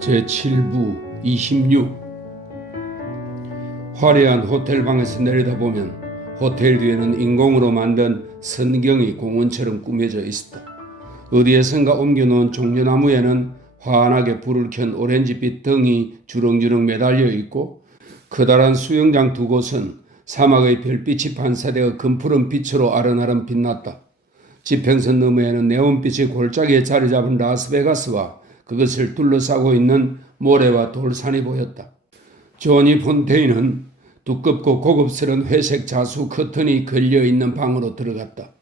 제7부 26. 화려한 호텔방에서 내려다보면 호텔 뒤에는 인공으로 만든 선경이 공원처럼 꾸며져 있었다. 어디에선가 옮겨놓은 종려나무에는 환하게 불을 켠 오렌지빛 등이 주렁주렁 매달려 있고, 커다란 수영장 두 곳은 사막의 별빛이 반사되어 금푸른 빛으로 아른아른 빛났다. 지평선 너머에는 네온빛이 골짜기에 자리 잡은 라스베가스와 그것을 둘러싸고 있는 모래와 돌산이 보였다. 조니 폰테인은 두껍고 고급스러운 회색 자수 커튼이 걸려있는 방으로 들어갔다.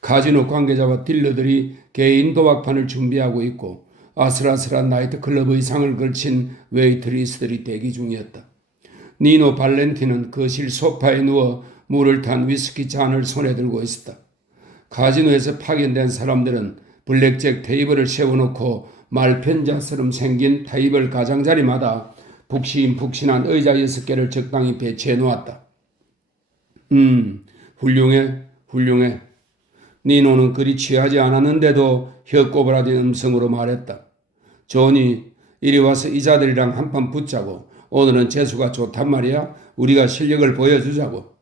카지노 관계자와 딜러들이 개인 도박판을 준비하고 있고, 아슬아슬한 나이트클럽 의상을 걸친 웨이트리스들이 대기 중이었다. 니노 발렌틴은 거실 소파에 누워 물을 탄 위스키 잔을 손에 들고 있었다. 카지노에서 파견된 사람들은 블랙잭 테이블을 세워놓고 말편자처럼 생긴 테이블 가장자리마다 푹신푹신한 의자 6개를 적당히 배치해 놓았다. 훌륭해. 니노는 그리 취하지 않았는데도 혀 꼬부라진 음성으로 말했다. 조니, 이리 와서 이자들이랑 한판 붙자고. 오늘은 재수가 좋단 말이야. 우리가 실력을 보여주자고.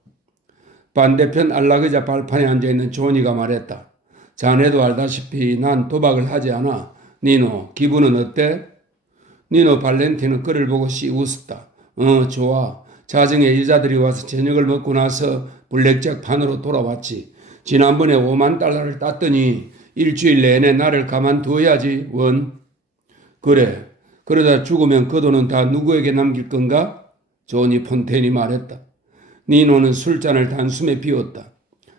반대편 안락의자 발판에 앉아있는 조니가 말했다. 자네도 알다시피 난 도박을 하지 않아. 니노, 기분은 어때? 니노 발렌틴은 그를 보고 씨 웃었다. 좋아. 자정에 여자들이 와서 저녁을 먹고 나서 블랙잭 판으로 돌아왔지. 지난번에 5만 달러를 땄더니 일주일 내내 나를 가만두어야지, 원. 그래. 그러다 죽으면 그 돈은 다 누구에게 남길 건가? 조니 폰테인이 말했다. 니노는 술잔을 단숨에 비웠다.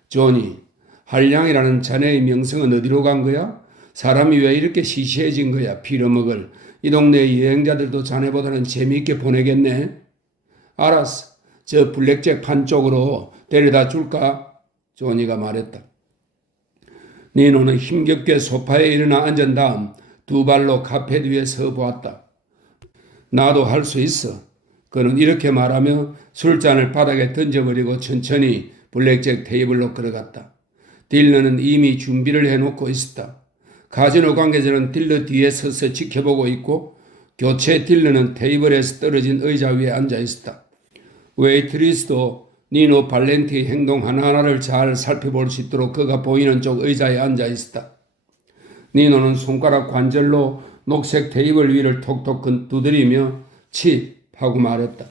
조니, 한량이라는 자네의 명성은 어디로 간 거야? 사람이 왜 이렇게 시시해진 거야, 빌어먹을. 이 동네 여행자들도 자네보다는 재미있게 보내겠네. 알았어. 저 블랙잭 판 쪽으로 데려다 줄까? 조니가 말했다. 니노는 힘겹게 소파에 일어나 앉은 다음 두 발로 카펫 위에 서 보았다. 나도 할 수 있어. 그는 이렇게 말하며 술잔을 바닥에 던져버리고 천천히 블랙잭 테이블로 걸어갔다. 딜러는 이미 준비를 해놓고 있었다. 카지노 관계자는 딜러 뒤에 서서 지켜보고 있고, 교체 딜러는 테이블에서 떨어진 의자 위에 앉아 있었다. 웨이트리스도 니노 발렌티의 행동 하나하나를 잘 살펴볼 수 있도록 그가 보이는 쪽 의자에 앉아 있었다. 니노는 손가락 관절로 녹색 테이블 위를 톡톡 두드리며 칩 하고 말했다.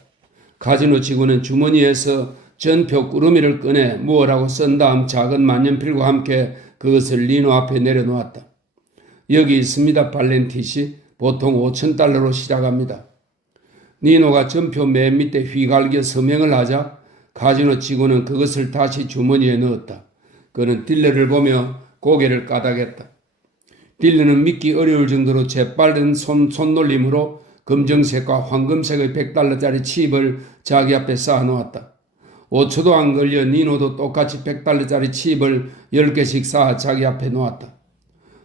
카지노 직원은 주머니에서 전표 꾸러미를 꺼내 무어라고 쓴 다음 작은 만년필과 함께 그것을 니노 앞에 내려놓았다. 여기 있습니다, 발렌티씨. 보통 5,000달러로 시작합니다. 니노가 전표 맨 밑에 휘갈겨 서명을 하자 카지노 직원은 그것을 다시 주머니에 넣었다. 그는 딜러를 보며 고개를 까닥했다. 딜러는 믿기 어려울 정도로 재빠른 손놀림으로 검정색과 황금색의 100달러짜리 칩을 자기 앞에 쌓아놓았다. 5초도 안 걸려 니노도 똑같이 100달러짜리 칩을 10개씩 쌓아 자기 앞에 놓았다.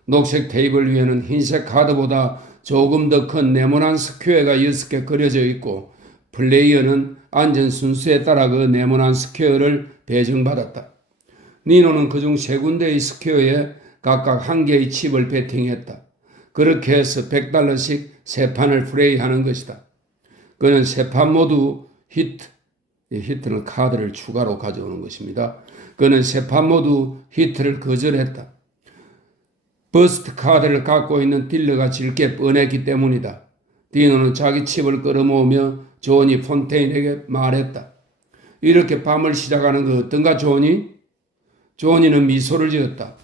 녹색 테이블 위에는 흰색 카드보다 조금 더 큰 네모난 스퀘어가 6개 그려져 있고, 플레이어는 앉은 순수에 따라 그 네모난 스퀘어를 배정받았다. 니노는 그중 3군데의 스퀘어에 각각 1개의 칩을 베팅했다. 그렇게 해서 100달러씩 3판을 플레이하는 것이다. 그는 3판 모두 히트는 카드를 추가로 가져오는 것입니다. 그는 3판 모두 히트를 거절했다. 버스트 카드를 갖고 있는 딜러가 질 게 뻔했기 때문이다. 디노는 자기 칩을 끌어모으며 조니 폰테인에게 말했다. 이렇게 밤을 시작하는 거 어떤가, 조니? 조니는 미소를 지었다.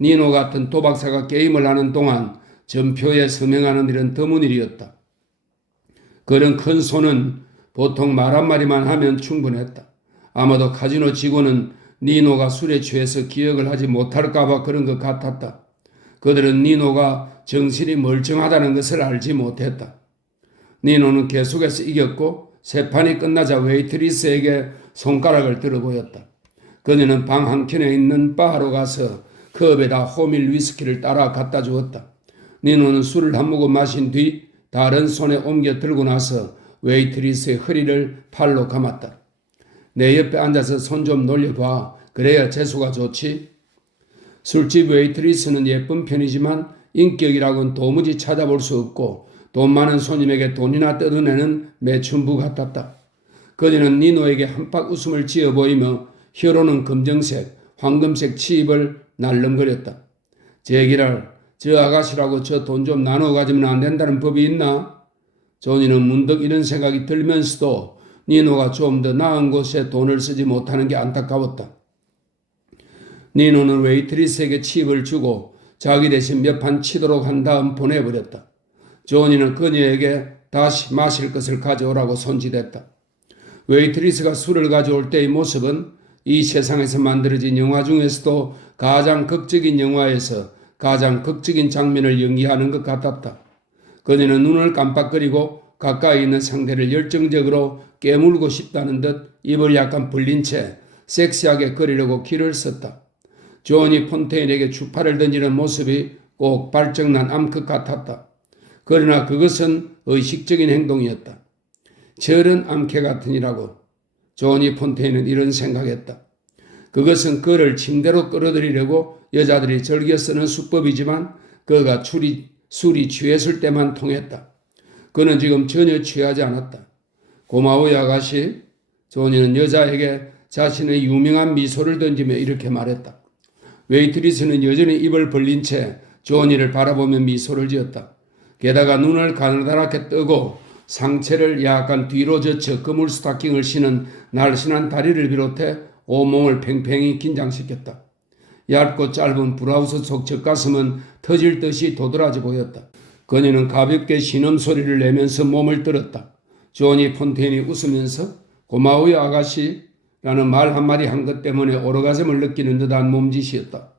니노 같은 도박사가 게임을 하는 동안 전표에 서명하는 일은 드문 일이었다. 그런 큰 손은 보통 말 한마디만 하면 충분했다. 아마도 카지노 직원은 니노가 술에 취해서 기억을 하지 못할까봐 그런 것 같았다. 그들은 니노가 정신이 멀쩡하다는 것을 알지 못했다. 니노는 계속해서 이겼고 3판이 끝나자 웨이트리스에게 손가락을 들어 보였다. 그녀는 방 한켠에 있는 바로 가서 컵에다 호밀 위스키를 따라 갖다 주었다. 니노는 술을 한 모금 마신 뒤 다른 손에 옮겨 들고 나서 웨이트리스의 허리를 팔로 감았다. 내 옆에 앉아서 손 좀 놀려봐. 그래야 재수가 좋지. 술집 웨이트리스는 예쁜 편이지만 인격이라고는 도무지 찾아볼 수 없고 돈 많은 손님에게 돈이나 뜯어내는 매춘부 같았다. 그녀는 니노에게 한박 웃음을 지어 보이며 혀로는 검정색, 황금색 치입을 날름거렸다. 제기랄, 저 아가씨라고 저 돈 좀 나눠 가지면 안 된다는 법이 있나? 조니는 문득 이런 생각이 들면서도 니노가 좀 더 나은 곳에 돈을 쓰지 못하는 게 안타까웠다. 니노는 웨이트리스에게 칩을 주고 자기 대신 몇 판 치도록 한 다음 보내버렸다. 조니는 그녀에게 다시 마실 것을 가져오라고 손짓했다. 웨이트리스가 술을 가져올 때의 모습은 이 세상에서 만들어진 영화 중에서도 가장 극적인 영화에서 가장 극적인 장면을 연기하는 것 같았다. 그녀는 눈을 깜빡거리고 가까이 있는 상대를 열정적으로 깨물고 싶다는 듯 입을 약간 벌린 채 섹시하게 거리려고 기를 썼다. 조니 폰테인에게 주파를 던지는 모습이 꼭 발정난 암컷 같았다. 그러나 그것은 의식적인 행동이었다. 저런 암캐 같으니라고 조니 폰테인은 이런 생각했다. 그것은 그를 침대로 끌어들이려고 여자들이 즐겨 쓰는 수법이지만 그가 술이 취했을 때만 통했다. 그는 지금 전혀 취하지 않았다. 고마워요 아가씨. 조니는 여자에게 자신의 유명한 미소를 던지며 이렇게 말했다. 웨이트리스는 여전히 입을 벌린 채 조니를 바라보며 미소를 지었다. 게다가 눈을 가느다랗게 뜨고 상체를 약간 뒤로 젖혀 그물 스타킹을 신은 날씬한 다리를 비롯해 온몸을 팽팽히 긴장시켰다. 얇고 짧은 브라우스 속 젖가슴은 터질 듯이 도드라져 보였다. 그녀는 가볍게 신음소리를 내면서 몸을 들었다. 조니 폰테인이 웃으면서 고마워요 아가씨 라는 말 한마디 한 것 때문에 오르가즘을 느끼는 듯한 몸짓이었다.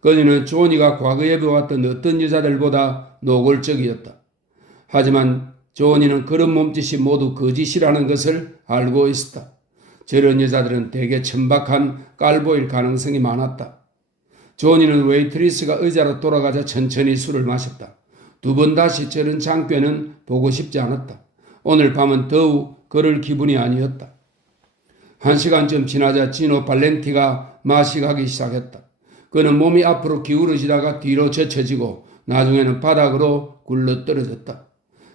그녀는 조니가 과거에 보았던 어떤 여자들보다 노골적이었다. 하지만 조니는 그런 몸짓이 모두 거짓이라는 것을 알고 있었다. 저런 여자들은 대개 천박한 깔보일 가능성이 많았다. 조니는 웨이트리스가 의자로 돌아가자 천천히 술을 마셨다. 두 번 다시 저런 장꾀는 보고 싶지 않았다. 오늘 밤은 더욱 그럴 기분이 아니었다. 1시간쯤 지나자 지노 발렌티가 마시가기 시작했다. 그는 몸이 앞으로 기울어지다가 뒤로 젖혀지고 나중에는 바닥으로 굴러 떨어졌다.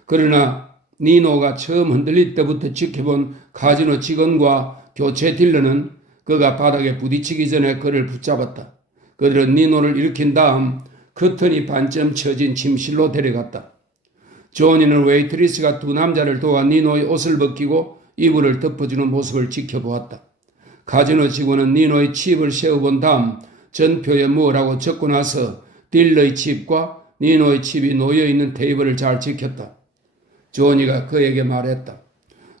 그러나 니노가 처음 흔들릴 때부터 지켜본 카지노 직원과 교체 딜러는 그가 바닥에 부딪히기 전에 그를 붙잡았다. 그들은 니노를 일으킨 다음 커튼이 반쯤 쳐진 침실로 데려갔다. 조니는 웨이트리스가 두 남자를 도와 니노의 옷을 벗기고 이불을 덮어주는 모습을 지켜보았다. 카지노 직원은 니노의 칩을 세어본 다음 전표에 뭐라고 적고 나서 딜러의 칩과 니노의 칩이 놓여있는 테이블을 잘 지켰다. 조니가 그에게 말했다.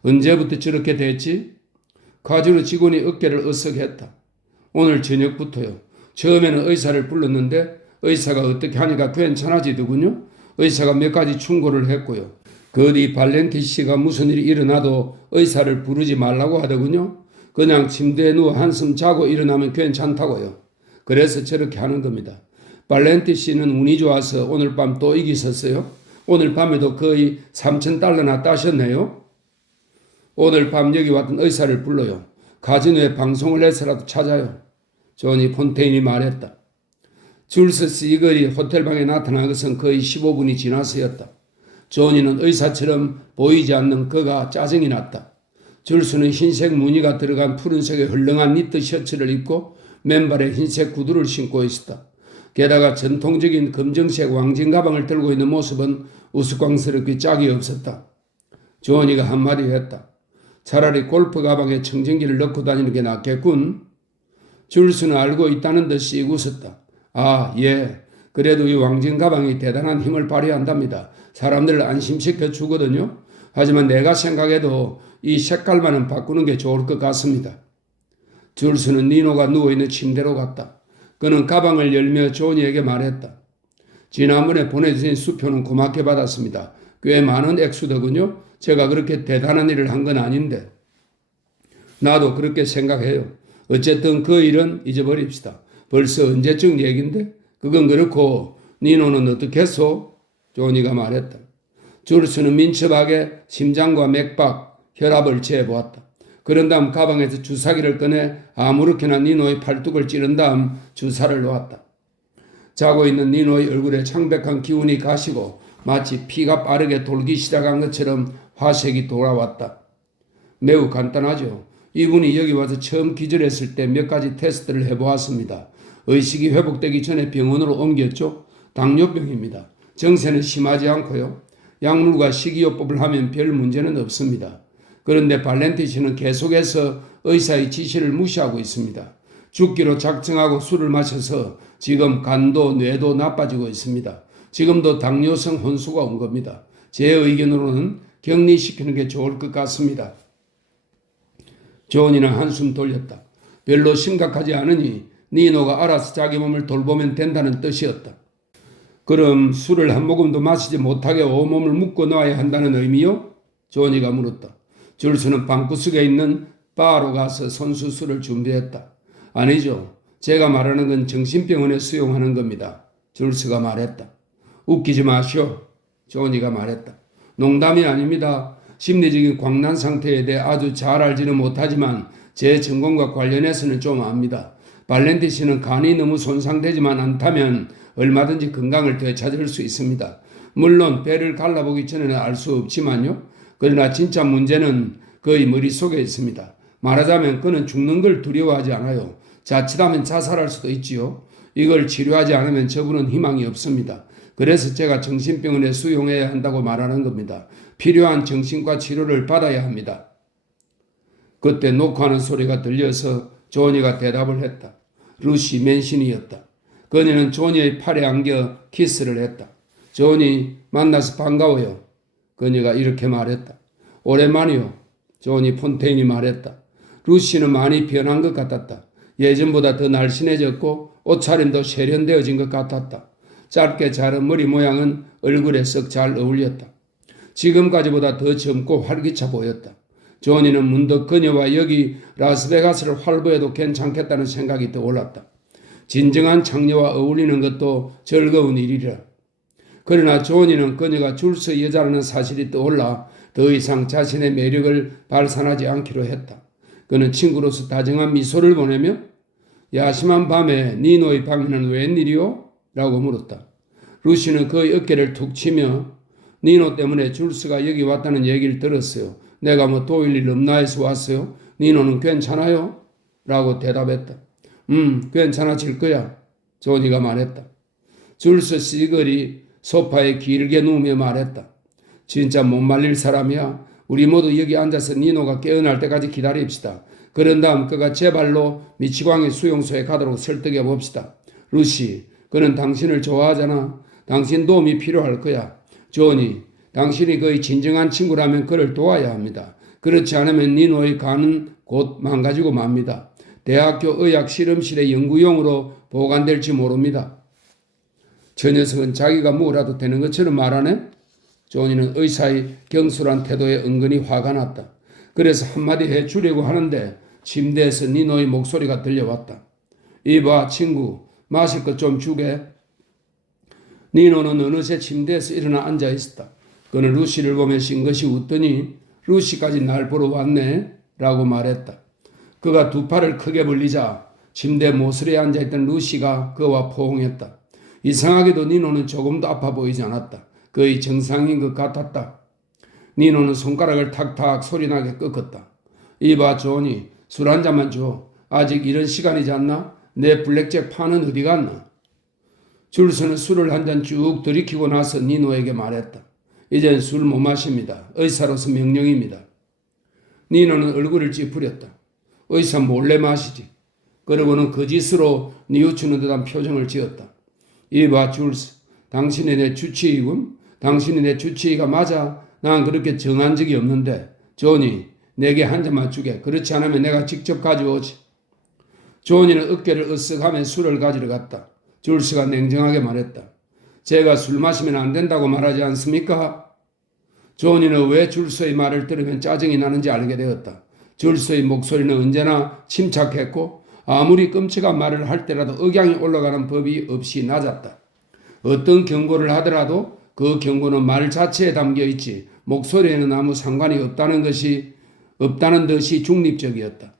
언제부터 저렇게 됐지? 카지노 직원이 어깨를 으쓱했다. 오늘 저녁부터요. 처음에는 의사를 불렀는데 의사가 어떻게 하니까 괜찮아지더군요. 의사가 몇 가지 충고를 했고요. 그 뒤 발렌티 씨가 무슨 일이 일어나도 의사를 부르지 말라고 하더군요. 그냥 침대에 누워 한숨 자고 일어나면 괜찮다고요. 그래서 저렇게 하는 겁니다. 발렌티 씨는 운이 좋아서 오늘 밤 또 이기셨어요. 오늘 밤에도 거의 $3,000나 따셨네요. 오늘 밤 여기 왔던 의사를 불러요. 카지노에 방송을 해서라도 찾아요. 조니 폰테인이 말했다. 줄스 시글이 호텔방에 나타난 것은 거의 15분이 지나서였다. 조니는 의사처럼 보이지 않는 그가 짜증이 났다. 줄스는 흰색 무늬가 들어간 푸른색의 헐렁한 니트 셔츠를 입고 맨발에 흰색 구두를 신고 있었다. 게다가 전통적인 검정색 왕진 가방을 들고 있는 모습은 우스꽝스럽게 짝이 없었다. 조니가 한마디 했다. 차라리 골프 가방에 청정기를 넣고 다니는 게 낫겠군. 줄스는 알고 있다는 듯이 웃었다. 아, 예. 그래도 이 왕진 가방이 대단한 힘을 발휘한답니다. 사람들을 안심시켜 주거든요. 하지만 내가 생각해도 이 색깔만은 바꾸는 게 좋을 것 같습니다. 줄스는 니노가 누워있는 침대로 갔다. 그는 가방을 열며 조니에게 말했다. 지난번에 보내주신 수표는 고맙게 받았습니다. 꽤 많은 액수더군요. 제가 그렇게 대단한 일을 한 건 아닌데. 나도 그렇게 생각해요. 어쨌든 그 일은 잊어버립시다. 벌써 언제쯤 얘긴데? 그건 그렇고 니노는 어떻게 했소? 조니가 말했다. 줄스는 민첩하게 심장과 맥박, 혈압을 재보았다. 그런 다음 가방에서 주사기를 꺼내 아무렇게나 니노의 팔뚝을 찌른 다음 주사를 놓았다. 자고 있는 니노의 얼굴에 창백한 기운이 가시고 마치 피가 빠르게 돌기 시작한 것처럼 화색이 돌아왔다. 매우 간단하죠. 이분이 여기 와서 처음 기절했을 때 몇 가지 테스트를 해보았습니다. 의식이 회복되기 전에 병원으로 옮겼죠. 당뇨병입니다. 정세는 심하지 않고요. 약물과 식이요법을 하면 별 문제는 없습니다. 그런데 발렌티 씨는 계속해서 의사의 지시를 무시하고 있습니다. 죽기로 작정하고 술을 마셔서 지금 간도 뇌도 나빠지고 있습니다. 지금도 당뇨성 혼수가 온 겁니다. 제 의견으로는 격리시키는 게 좋을 것 같습니다. 조언이는 한숨 돌렸다. 별로 심각하지 않으니 니노가 알아서 자기 몸을 돌보면 된다는 뜻이었다. 그럼 술을 한 모금도 마시지 못하게 온몸을 묶어 놔야 한다는 의미요? 조니가 물었다. 줄스는 방구석에 있는 바로 가서 손수술을 준비했다. 아니죠. 제가 말하는 건 정신병원에 수용하는 겁니다. 줄스가 말했다. 웃기지 마시오. 조니가 말했다. 농담이 아닙니다. 심리적인 광란 상태에 대해 아주 잘 알지는 못하지만 제 전공과 관련해서는 좀 압니다. 발렌티 씨는 간이 너무 손상되지만 않다면 얼마든지 건강을 되찾을 수 있습니다. 물론 배를 갈라보기 전에는 알 수 없지만요. 그러나 진짜 문제는 그의 머릿속에 있습니다. 말하자면 그는 죽는 걸 두려워하지 않아요. 자칫하면 자살할 수도 있지요. 이걸 치료하지 않으면 저분은 희망이 없습니다. 그래서 제가 정신병원에 수용해야 한다고 말하는 겁니다. 필요한 정신과 치료를 받아야 합니다. 그때 녹화하는 소리가 들려서 조니가 대답을 했다. 루시 맨신이었다. 그녀는 조니의 팔에 안겨 키스를 했다. 조니 만나서 반가워요. 그녀가 이렇게 말했다. 오랜만이요. 조니 폰테인이 말했다. 루시는 많이 변한 것 같았다. 예전보다 더 날씬해졌고 옷차림도 세련되어진 것 같았다. 짧게 자른 머리 모양은 얼굴에 썩 잘 어울렸다. 지금까지보다 더 젊고 활기차 보였다. 조니는 문득 그녀와 여기 라스베가스를 활보해도 괜찮겠다는 생각이 떠올랐다. 진정한 창녀와 어울리는 것도 즐거운 일이라. 그러나 조니는 그녀가 줄서 여자라는 사실이 떠올라 더 이상 자신의 매력을 발산하지 않기로 했다. 그는 친구로서 다정한 미소를 보내며 야심한 밤에 니노의 방에는 웬일이오? 라고 물었다. 루시는 그의 어깨를 툭 치며 니노 때문에 줄스가 여기 왔다는 얘기를 들었어요. 내가 뭐 도일 일 없나 해서 왔어요. 니노는 괜찮아요? 라고 대답했다. 괜찮아질 거야. 조니가 말했다. 줄스 시글이 소파에 길게 누우며 말했다. 진짜 못 말릴 사람이야. 우리 모두 여기 앉아서 니노가 깨어날 때까지 기다립시다. 그런 다음 그가 제 발로 미치광이 수용소에 가도록 설득해 봅시다. 루시, 그는 당신을 좋아하잖아. 당신 도움이 필요할 거야. 조니, 당신이 그의 진정한 친구라면 그를 도와야 합니다. 그렇지 않으면 니노의 간은 곧 망가지고 맙니다. 대학교 의학 실험실의 연구용으로 보관될지 모릅니다. 저 녀석은 자기가 뭐라도 되는 것처럼 말하네? 조니는 의사의 경솔한 태도에 은근히 화가 났다. 그래서 한마디 해주려고 하는데 침대에서 니노의 목소리가 들려왔다. 이봐 친구, 마실 것 좀 주게. 니노는 어느새 침대에서 일어나 앉아 있었다. 그는 루시를 보며 싱긋이 웃더니 루시까지 날 보러 왔네 라고 말했다. 그가 두 팔을 크게 벌리자 침대 모서리에 앉아있던 루시가 그와 포옹했다. 이상하게도 니노는 조금도 아파 보이지 않았다. 거의 정상인 것 같았다. 니노는 손가락을 탁탁 소리나게 꺾었다. 이봐 조니, 술 한 잔만 줘. 아직 이런 시간이지 않나? 내 블랙잭 파는 어디 갔나? 줄서는 술을 한 잔 쭉 들이키고 나서 니노에게 말했다. 이젠 술 못 마십니다. 의사로서 명령입니다. 니노는 얼굴을 찌푸렸다. 의사 몰래 마시지. 그러고는 거짓으로 뉘우치는 듯한 표정을 지었다. 이봐 줄스, 당신이 내 주치의군? 당신이 내 주치의가 맞아? 난 그렇게 정한 적이 없는데. 조니, 내게 한 잔만 주게. 그렇지 않으면 내가 직접 가져오지. 조니는 어깨를 으쓱하며 술을 가지러 갔다. 줄스가 냉정하게 말했다. 제가 술 마시면 안 된다고 말하지 않습니까? 조니는 왜 줄스의 말을 들으면 짜증이 나는지 알게 되었다. 줄스의 목소리는 언제나 침착했고 아무리 끔찍한 말을 할 때라도 억양이 올라가는 법이 없이 낮았다. 어떤 경고를 하더라도 그 경고는 말 자체에 담겨 있지 목소리에는 아무 상관이 없다는 듯이 중립적이었다.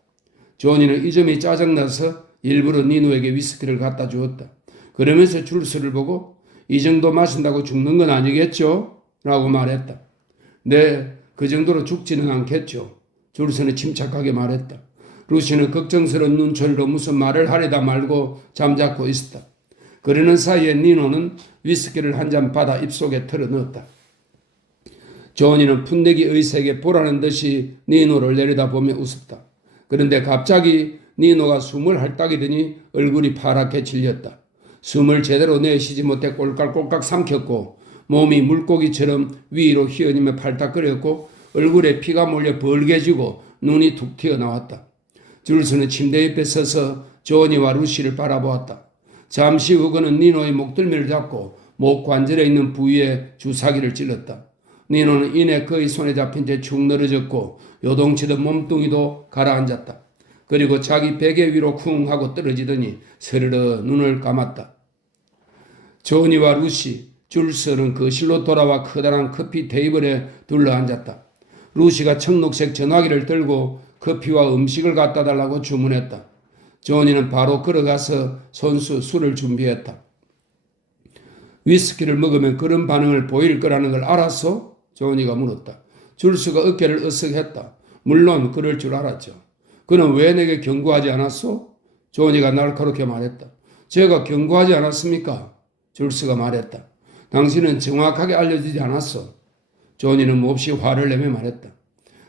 조니는 이 점이 짜증나서 일부러 니노에게 위스키를 갖다 주었다. 그러면서 줄스를 보고 이 정도 마신다고 죽는 건 아니겠죠? 라고 말했다. 네, 그 정도로 죽지는 않겠죠. 줄서는 침착하게 말했다. 루시는 걱정스러운 눈초리로 무슨 말을 하려다 말고 잠자코 있었다. 그러는 사이에 니노는 위스키를 한 잔 받아 입속에 털어넣었다. 조언이는 푼대기 의사에게 보라는 듯이 니노를 내려다보며 웃었다. 그런데 갑자기 니노가 숨을 헐떡이더니 얼굴이 파랗게 질렸다. 숨을 제대로 내쉬지 못해 꼴깍꼴깍 삼켰고 몸이 물고기처럼 위로 휘어지며 팔딱거렸고 얼굴에 피가 몰려 벌개지고 눈이 툭 튀어나왔다. 줄스는 침대 옆에 서서 조언이와 루시를 바라보았다. 잠시 후 그는 니노의 목덜미를 잡고 목 관절에 있는 부위에 주사기를 찔렀다. 니노는 이내 그의 손에 잡힌 채 축 늘어졌고 요동치던 몸뚱이도 가라앉았다. 그리고 자기 베개 위로 쿵 하고 떨어지더니 스르르 눈을 감았다. 조니와 루시, 줄스는 거실로 돌아와 커다란 커피 테이블에 둘러앉았다. 루시가 청록색 전화기를 들고 커피와 음식을 갖다 달라고 주문했다. 조니는 바로 걸어가서 손수 술을 준비했다. 위스키를 먹으면 그런 반응을 보일 거라는 걸 알았어? 조니가 물었다. 줄스가 어깨를 으쓱했다. 물론 그럴 줄 알았죠. 그는 왜 내게 경고하지 않았어? 조니가 날카롭게 말했다. 제가 경고하지 않았습니까? 줄스가 말했다. 당신은 정확하게 알려주지 않았어. 조니는 몹시 화를 내며 말했다.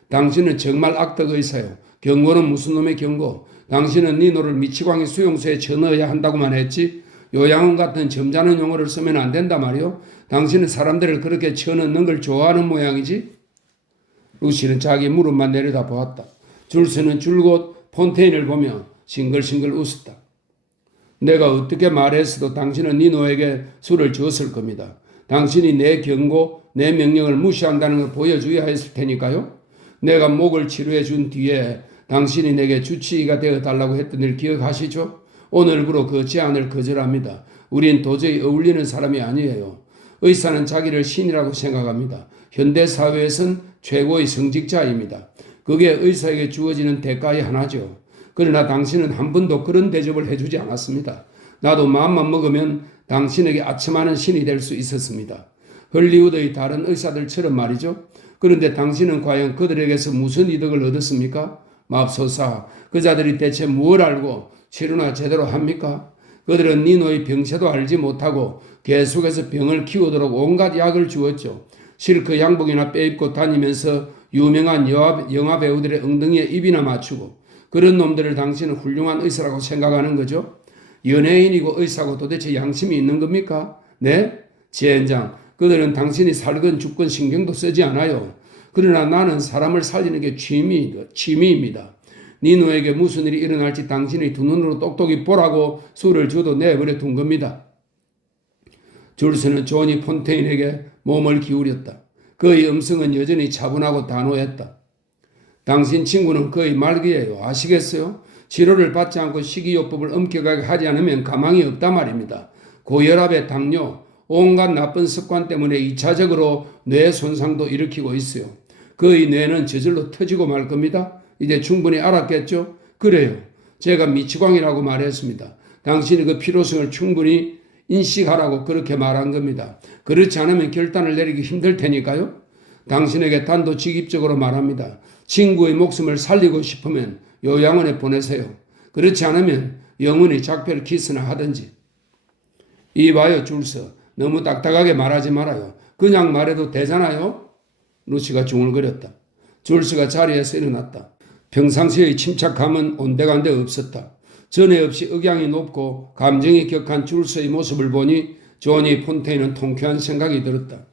당신은 정말 악덕 의사요. 경고는 무슨 놈의 경고? 당신은 니노를 미치광이 수용소에 쳐넣어야 한다고만 했지 요양원 같은 점잖은 용어를 쓰면 안 된다 말이요. 당신은 사람들을 그렇게 쳐넣는 걸 좋아하는 모양이지? 루시는 자기 무릎만 내려다 보았다. 줄스는 줄곧 폰테인을 보며 싱글싱글 웃었다. 내가 어떻게 말했어도 당신은 니노에게 술을 줬을 겁니다. 당신이 내 경고, 내 명령을 무시한다는 걸 보여줘야 했을 테니까요. 내가 목을 치료해 준 뒤에 당신이 내게 주치의가 되어 달라고 했던 일 기억하시죠? 오늘부로 그 제안을 거절합니다. 우린 도저히 어울리는 사람이 아니에요. 의사는 자기를 신이라고 생각합니다. 현대사회에선 최고의 성직자입니다. 그게 의사에게 주어지는 대가의 하나죠. 그러나 당신은 한 번도 그런 대접을 해주지 않았습니다. 나도 마음만 먹으면 당신에게 아첨하는 신이 될 수 있었습니다. 헐리우드의 다른 의사들처럼 말이죠. 그런데 당신은 과연 그들에게서 무슨 이득을 얻었습니까? 맙소사, 그 자들이 대체 무엇을 알고 치료나 제대로 합니까? 그들은 니노의 병세도 알지 못하고 계속해서 병을 키우도록 온갖 약을 주었죠. 실크 양복이나 빼입고 다니면서 유명한 영화 배우들의 엉덩이에 입이나 맞추고 그런 놈들을 당신은 훌륭한 의사라고 생각하는 거죠? 연예인이고 의사고 도대체 양심이 있는 겁니까? 네? 젠장, 그들은 당신이 살건 죽건 신경도 쓰지 않아요. 그러나 나는 사람을 살리는 게 취미입니다. 니노에게 무슨 일이 일어날지 당신이 두 눈으로 똑똑히 보라고 술을 줘도 내버려 둔 겁니다. 줄스는 조니 폰테인에게 몸을 기울였다. 그의 음성은 여전히 차분하고 단호했다. 당신 친구는 거의 말기예요. 아시겠어요? 치료를 받지 않고 식이요법을 엄격하게 하지 않으면 가망이 없단 말입니다. 고혈압에 당뇨, 온갖 나쁜 습관 때문에 2차적으로 뇌 손상도 일으키고 있어요. 그의 뇌는 저절로 터지고 말 겁니다. 이제 충분히 알았겠죠? 그래요. 제가 미치광이라고 말했습니다. 당신이 그 필요성을 충분히 인식하라고 그렇게 말한 겁니다. 그렇지 않으면 결단을 내리기 힘들 테니까요. 당신에게 단도직입적으로 말합니다. 친구의 목숨을 살리고 싶으면 요양원에 보내세요. 그렇지 않으면 영원히 작별 키스나 하든지. 이봐요, 줄서. 너무 딱딱하게 말하지 말아요. 그냥 말해도 되잖아요. 루시가 중얼거렸다. 줄스가 자리에서 일어났다. 평상시의 침착함은 온데간데 없었다. 전에 없이 억양이 높고 감정이 격한 줄스의 모습을 보니 조니 폰테인은 통쾌한 생각이 들었다.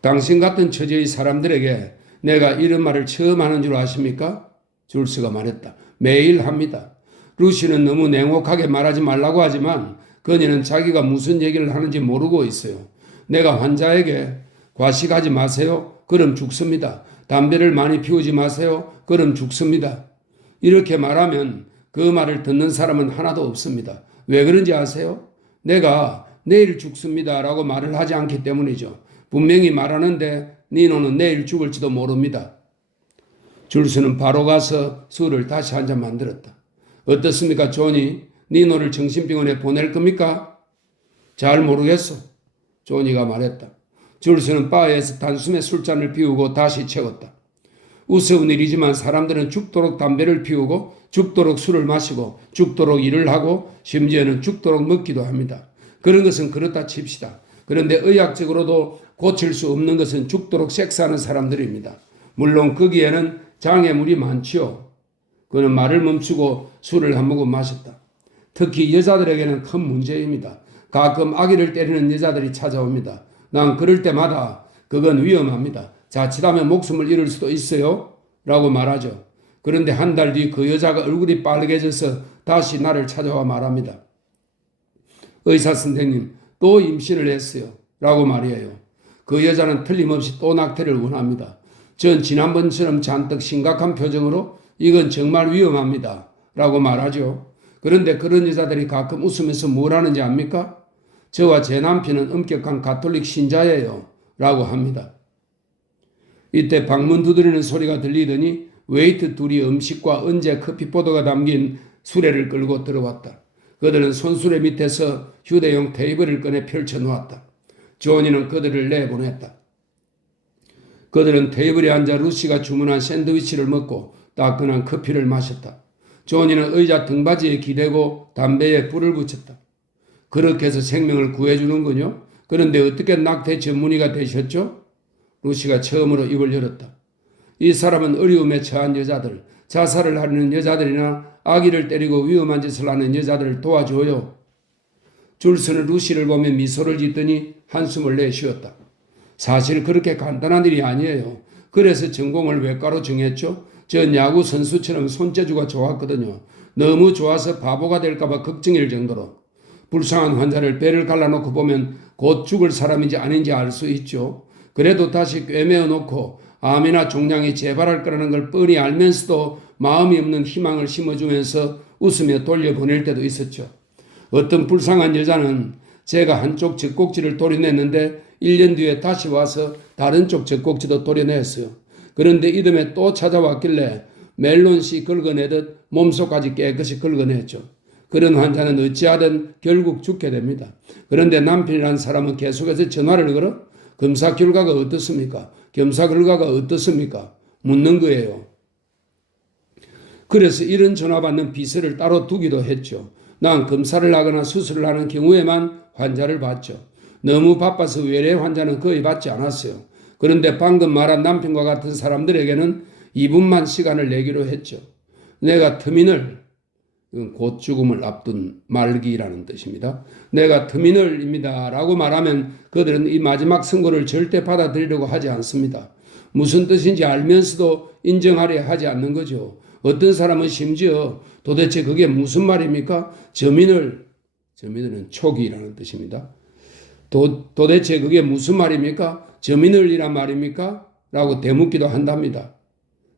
당신 같은 처지의 사람들에게 내가 이런 말을 처음 하는 줄 아십니까? 줄스가 말했다. 매일 합니다. 루시는 너무 냉혹하게 말하지 말라고 하지만 그녀는 자기가 무슨 얘기를 하는지 모르고 있어요. 내가 환자에게 과식하지 마세요. 그럼 죽습니다. 담배를 많이 피우지 마세요. 그럼 죽습니다. 이렇게 말하면 그 말을 듣는 사람은 하나도 없습니다. 왜 그런지 아세요? 내가 내일 죽습니다 라고 말을 하지 않기 때문이죠. 분명히 말하는데 니노는 내일 죽을지도 모릅니다. 줄스는 바로 가서 술을 다시 한 잔 만들었다. 어떻습니까, 조니? 니노를 정신병원에 보낼 겁니까? 잘 모르겠어. 조니가 말했다. 줄서는 바에서 단숨에 술잔을 피우고 다시 채웠다. 우스운 일이지만 사람들은 죽도록 담배를 피우고 죽도록 술을 마시고 죽도록 일을 하고 심지어는 죽도록 먹기도 합니다. 그런 것은 그렇다 칩시다. 그런데 의학적으로도 고칠 수 없는 것은 죽도록 섹스하는 사람들입니다. 물론 거기에는 장애물이 많지요. 그는 말을 멈추고 술을 한 모금 마셨다. 특히 여자들에게는 큰 문제입니다. 가끔 아기를 때리는 여자들이 찾아옵니다. 난 그럴 때마다 그건 위험합니다. 자칫하면 목숨을 잃을 수도 있어요. 라고 말하죠. 그런데 한 달 뒤 그 여자가 얼굴이 빨개져서 다시 나를 찾아와 말합니다. 의사 선생님, 또 임신을 했어요. 라고 말이에요. 그 여자는 틀림없이 또 낙태를 원합니다. 전 지난번처럼 잔뜩 심각한 표정으로 이건 정말 위험합니다. 라고 말하죠. 그런데 그런 여자들이 가끔 웃으면서 뭘 하는지 압니까? 저와 제 남편은 엄격한 가톨릭 신자예요. 라고 합니다. 이때 방문 두드리는 소리가 들리더니 웨이트 둘이 음식과 은제 커피포도가 담긴 수레를 끌고 들어왔다. 그들은 손수레 밑에서 휴대용 테이블을 꺼내 펼쳐놓았다. 조니는 그들을 내보냈다. 그들은 테이블에 앉아 루시가 주문한 샌드위치를 먹고 따끈한 커피를 마셨다. 조니는 의자 등받이에 기대고 담배에 불을 붙였다. 그렇게 해서 생명을 구해주는군요. 그런데 어떻게 낙태 전문의가 되셨죠? 루시가 처음으로 입을 열었다. 이 사람은 어려움에 처한 여자들, 자살을 하려는 여자들이나 아기를 때리고 위험한 짓을 하는 여자들을 도와줘요. 줄서는 루시를 보며 미소를 짓더니 한숨을 내쉬었다. 사실 그렇게 간단한 일이 아니에요. 그래서 전공을 외과로 정했죠. 전 야구 선수처럼 손재주가 좋았거든요. 너무 좋아서 바보가 될까봐 걱정일 정도로. 불쌍한 환자를 배를 갈라놓고 보면 곧 죽을 사람인지 아닌지 알 수 있죠. 그래도 다시 꿰매어 놓고 암이나 종양이 재발할 거라는 걸 뻔히 알면서도 마음이 없는 희망을 심어주면서 웃으며 돌려보낼 때도 있었죠. 어떤 불쌍한 여자는 제가 한쪽 젖꼭지를 도려냈는데 1년 뒤에 다시 와서 다른 쪽 젖꼭지도 도려냈어요. 그런데 이듬해 또 찾아왔길래 멜론씨 긁어내듯 몸속까지 깨끗이 긁어냈죠. 그런 환자는 어찌하든 결국 죽게 됩니다. 그런데 남편이라는 사람은 계속해서 전화를 걸어 검사 결과가 어떻습니까? 검사 결과가 어떻습니까? 묻는 거예요. 그래서 이런 전화 받는 비서를 따로 두기도 했죠. 난 검사를 하거나 수술을 하는 경우에만 환자를 봤죠. 너무 바빠서 외래 환자는 거의 받지 않았어요. 그런데 방금 말한 남편과 같은 사람들에게는 2분만 시간을 내기로 했죠. 내가 터미널, 곧 죽음을 앞둔 말기라는 뜻입니다. 내가 터미널입니다 라고 말하면 그들은 이 마지막 선고를 절대 받아들이려고 하지 않습니다. 무슨 뜻인지 알면서도 인정하려 하지 않는 거죠. 어떤 사람은 심지어 도대체 그게 무슨 말입니까? 저미널은 초기라는 뜻입니다. 도대체 그게 무슨 말입니까? 저미널이란 말입니까? 라고 되묻기도 한답니다.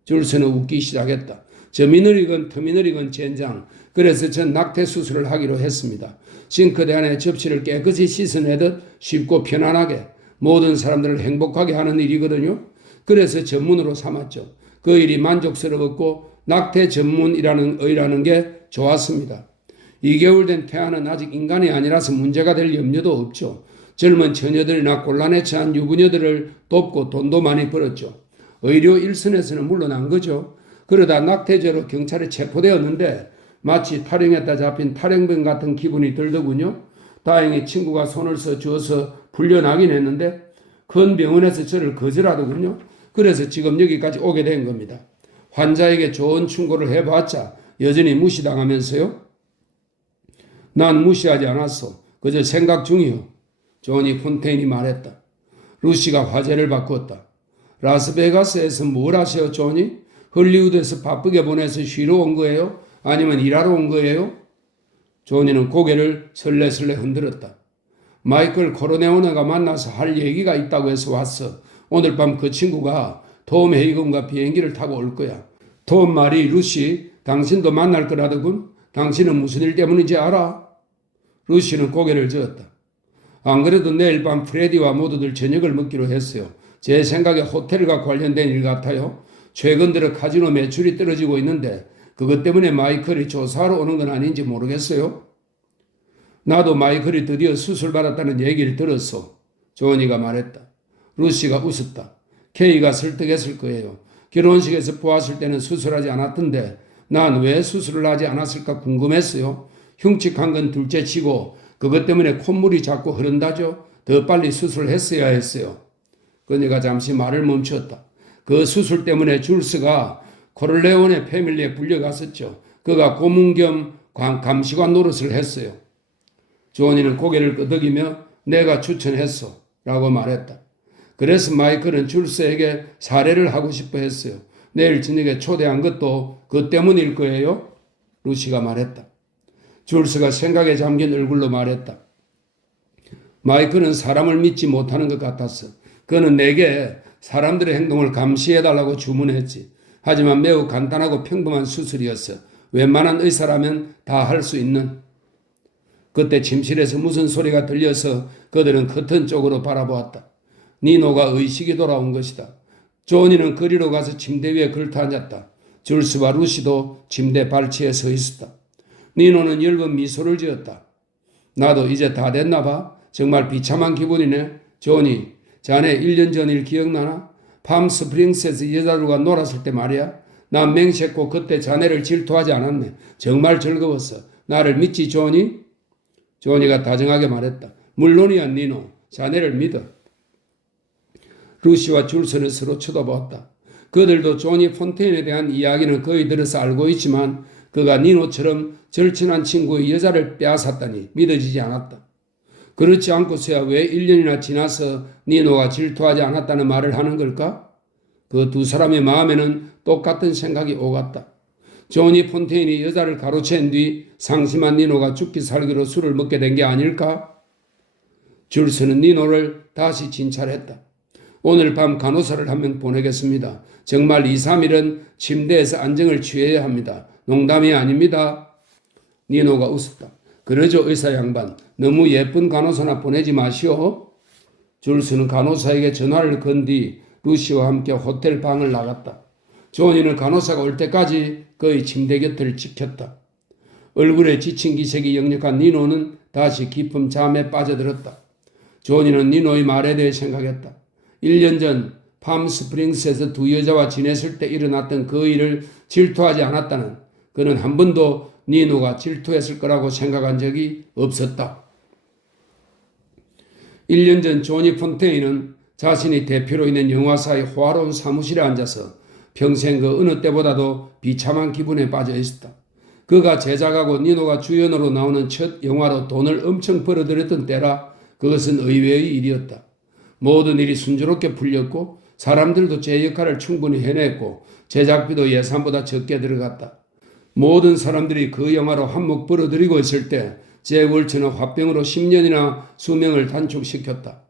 줄서는 웃기 시작했다. 저미널이건 터미널이건 젠장. 그래서 전 낙태 수술을 하기로 했습니다. 싱크대 안에 접시를 깨끗이 씻어내듯 쉽고 편안하게 모든 사람들을 행복하게 하는 일이거든요. 그래서 전문으로 삼았죠. 그 일이 만족스러웠고 낙태 전문이라는 게 좋았습니다. 2개월 된 태아는 아직 인간이 아니라서 문제가 될 염려도 없죠. 젊은 처녀들이나 곤란에 처한 유부녀들을 돕고 돈도 많이 벌었죠. 의료 일선에서는 물러난 거죠. 그러다 낙태죄로 경찰에 체포되었는데 마치 탈영했다 잡힌 탈영병 같은 기분이 들더군요. 다행히 친구가 손을 써주어서 풀려나긴 했는데 큰 병원에서 저를 거절하더군요. 그래서 지금 여기까지 오게 된 겁니다. 환자에게 좋은 충고를 해봤자 여전히 무시당하면서요. 난 무시하지 않았어. 그저 생각 중이요. 조니 폰테인이 말했다. 루시가 화제를 바꿨다. 라스베가스에서 뭘 하세요, 조니? 헐리우드에서 바쁘게 보내서 쉬러 온 거예요? 아니면 일하러 온 거예요? 조니는 고개를 설레설레 흔들었다. 마이클 코르네오네가 만나서 할 얘기가 있다고 해서 왔어. 오늘 밤 그 친구가 톰 헤이건과 비행기를 타고 올 거야. 톰 말이 루시, 당신도 만날 거라더군. 당신은 무슨 일 때문인지 알아? 루시는 고개를 저었다. 안 그래도 내일 밤 프레디와 모두들 저녁을 먹기로 했어요. 제 생각에 호텔과 관련된 일 같아요. 최근 들어 카지노 매출이 떨어지고 있는데 그것 때문에 마이클이 조사하러 오는 건 아닌지 모르겠어요. 나도 마이클이 드디어 수술받았다는 얘기를 들었소. 조니가 말했다. 루시가 웃었다. 케이가 설득했을 거예요. 결혼식에서 보았을 때는 수술하지 않았던데 난 왜 수술을 하지 않았을까 궁금했어요. 흉측한 건 둘째치고 그것 때문에 콧물이 자꾸 흐른다죠. 더 빨리 수술했어야 했어요. 그녀가 잠시 말을 멈추었다. 그 수술 때문에 줄스가 코를레오네 패밀리에 불려갔었죠. 그가 고문 겸 감시관 노릇을 했어요. 조니는 고개를 끄덕이며 내가 추천했어 라고 말했다. 그래서 마이클은 줄스에게 사례를 하고 싶어 했어요. 내일 저녁에 초대한 것도 그 때문일 거예요. 루시가 말했다. 줄스가 생각에 잠긴 얼굴로 말했다. 마이클은 사람을 믿지 못하는 것 같았어. 그는 내게 사람들의 행동을 감시해달라고 주문했지. 하지만 매우 간단하고 평범한 수술이었어. 웬만한 의사라면 다 할 수 있는. 그때 침실에서 무슨 소리가 들려서 그들은 커튼 쪽으로 바라보았다. 니노가 의식이 돌아온 것이다. 조니는 그리로 가서 침대 위에 걸터앉았다. 줄스와 루시도 침대 발치에 서 있었다. 니노는 엷은 미소를 지었다. 나도 이제 다 됐나 봐. 정말 비참한 기분이네. 조니, 자네 1년 전 일 기억나나? 팜스프링스에서 여자들과 놀았을 때 말이야. 난 맹세했고 그때 자네를 질투하지 않았네. 정말 즐거웠어. 나를 믿지 조니? 조니가 다정하게 말했다. 물론이야 니노. 자네를 믿어. 루시와 줄스는 서로 쳐다보았다. 그들도 조니 폰테인에 대한 이야기는 거의 들어서 알고 있지만 그가 니노처럼 절친한 친구의 여자를 빼앗았다니 믿어지지 않았다. 그렇지 않고서야 왜 1년이나 지나서 니노가 질투하지 않았다는 말을 하는 걸까? 그 두 사람의 마음에는 똑같은 생각이 오갔다. 조니 폰테인이 여자를 가로챈 뒤 상심한 니노가 죽기 살기로 술을 먹게 된 게 아닐까? 줄스는 니노를 다시 진찰했다. 오늘 밤 간호사를 한 명 보내겠습니다. 정말 2, 3일은 침대에서 안정을 취해야 합니다. 농담이 아닙니다. 니노가 웃었다. 그러죠 의사 양반. 너무 예쁜 간호사나 보내지 마시오. 줄스는 간호사에게 전화를 건 뒤 루시와 함께 호텔 방을 나갔다. 조니는 간호사가 올 때까지 그의 침대 곁을 지켰다. 얼굴에 지친 기색이 역력한 니노는 다시 깊은 잠에 빠져들었다. 조니는 니노의 말에 대해 생각했다. 1년 전 팜스프링스에서 두 여자와 지냈을 때 일어났던 그 일을 질투하지 않았다는 그는 한 번도 니노가 질투했을 거라고 생각한 적이 없었다. 1년 전 조니 폰테인은 자신이 대표로 있는 영화사의 호화로운 사무실에 앉아서 평생 그 어느 때보다도 비참한 기분에 빠져 있었다. 그가 제작하고 니노가 주연으로 나오는 첫 영화로 돈을 엄청 벌어들였던 때라 그것은 의외의 일이었다. 모든 일이 순조롭게 풀렸고 사람들도 제 역할을 충분히 해냈고 제작비도 예산보다 적게 들어갔다. 모든 사람들이 그 영화로 한몫 벌어들이고 있을 때 제 월처는 화병으로 10년이나 수명을 단축시켰다.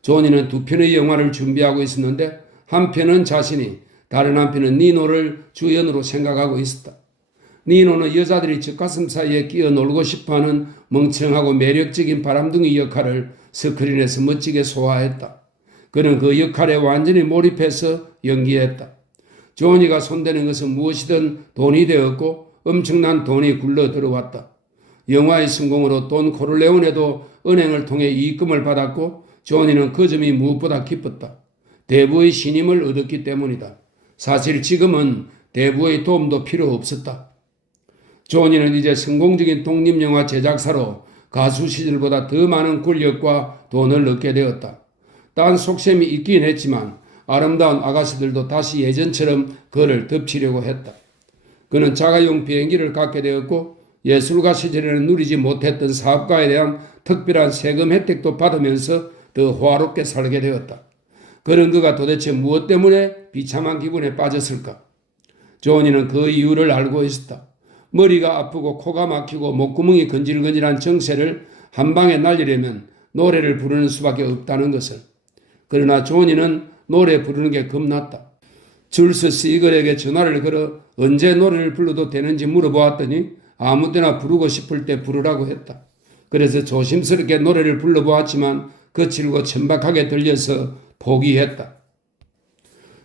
조니는 두 편의 영화를 준비하고 있었는데 한 편은 자신이 다른 한 편은 니노를 주연으로 생각하고 있었다. 니노는 여자들이 젖가슴 사이에 끼어 놀고 싶어하는 멍청하고 매력적인 바람둥이 역할을 스크린에서 멋지게 소화했다. 그는 그 역할에 완전히 몰입해서 연기했다. 조니가 손대는 것은 무엇이든 돈이 되었고 엄청난 돈이 굴러 들어왔다. 영화의 성공으로 돈 코를레오네도 은행을 통해 이익금을 받았고 조니는 그 점이 무엇보다 기뻤다. 대부의 신임을 얻었기 때문이다. 사실 지금은 대부의 도움도 필요 없었다. 조니는 이제 성공적인 독립영화 제작사로 가수 시절보다 더 많은 권력과 돈을 얻게 되었다. 딴 속셈이 있긴 했지만 아름다운 아가씨들도 다시 예전처럼 그를 덮치려고 했다. 그는 자가용 비행기를 갖게 되었고 예술가 시절에는 누리지 못했던 사업가에 대한 특별한 세금 혜택도 받으면서 더 호화롭게 살게 되었다. 그런 그가 도대체 무엇 때문에 비참한 기분에 빠졌을까? 조니는 그 이유를 알고 있었다. 머리가 아프고 코가 막히고 목구멍이 건질건질한 정세를 한 방에 날리려면 노래를 부르는 수밖에 없다는 것을. 그러나 조니는 노래 부르는 게 겁났다. 줄스 시글에게 전화를 걸어 언제 노래를 불러도 되는지 물어보았더니 아무 때나 부르고 싶을 때 부르라고 했다. 그래서 조심스럽게 노래를 불러보았지만 거칠고 천박하게 들려서 포기했다.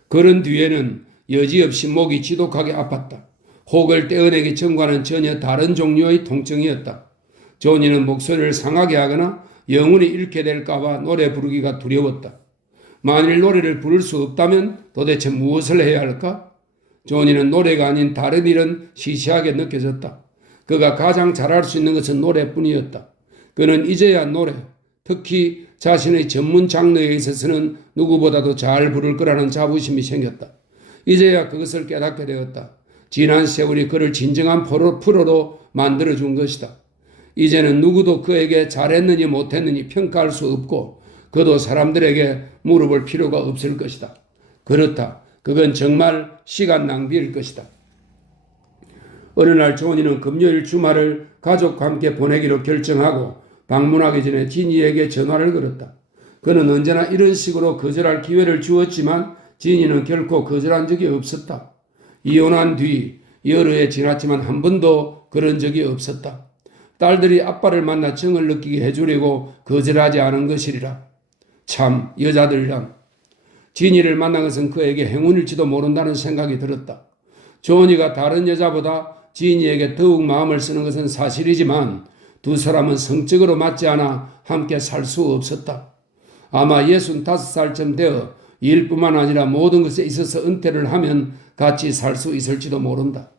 그런 뒤에는 여지없이 목이 지독하게 아팠다. 혹을 떼어내기 전과는 전혀 다른 종류의 통증이었다. 조니는 목소리를 상하게 하거나 영혼이 잃게 될까봐 노래 부르기가 두려웠다. 만일 노래를 부를 수 없다면 도대체 무엇을 해야 할까? 조니는 노래가 아닌 다른 일은 시시하게 느껴졌다. 그가 가장 잘할 수 있는 것은 노래뿐이었다. 그는 이제야 노래, 특히 자신의 전문 장르에 있어서는 누구보다도 잘 부를 거라는 자부심이 생겼다. 이제야 그것을 깨닫게 되었다. 지난 세월이 그를 진정한 프로로 만들어준 것이다. 이제는 누구도 그에게 잘했느니 못했느니 평가할 수 없고 그도 사람들에게 물어볼 필요가 없을 것이다. 그렇다. 그건 정말 시간 낭비일 것이다. 어느 날 조니는 금요일 주말을 가족과 함께 보내기로 결정하고 방문하기 전에 지니에게 전화를 걸었다. 그는 언제나 이런 식으로 거절할 기회를 주었지만 지니는 결코 거절한 적이 없었다. 이혼한 뒤 여러 해 지났지만 한 번도 그런 적이 없었다. 딸들이 아빠를 만나 정을 느끼게 해주려고 거절하지 않은 것이리라. 참 여자들이란. 지니를 만난 것은 그에게 행운일지도 모른다는 생각이 들었다. 조니가 다른 여자보다 지니에게 더욱 마음을 쓰는 것은 사실이지만 두 사람은 성적으로 맞지 않아 함께 살 수 없었다. 아마 65살쯤 되어 일뿐만 아니라 모든 것에 있어서 은퇴를 하면 같이 살 수 있을지도 모른다.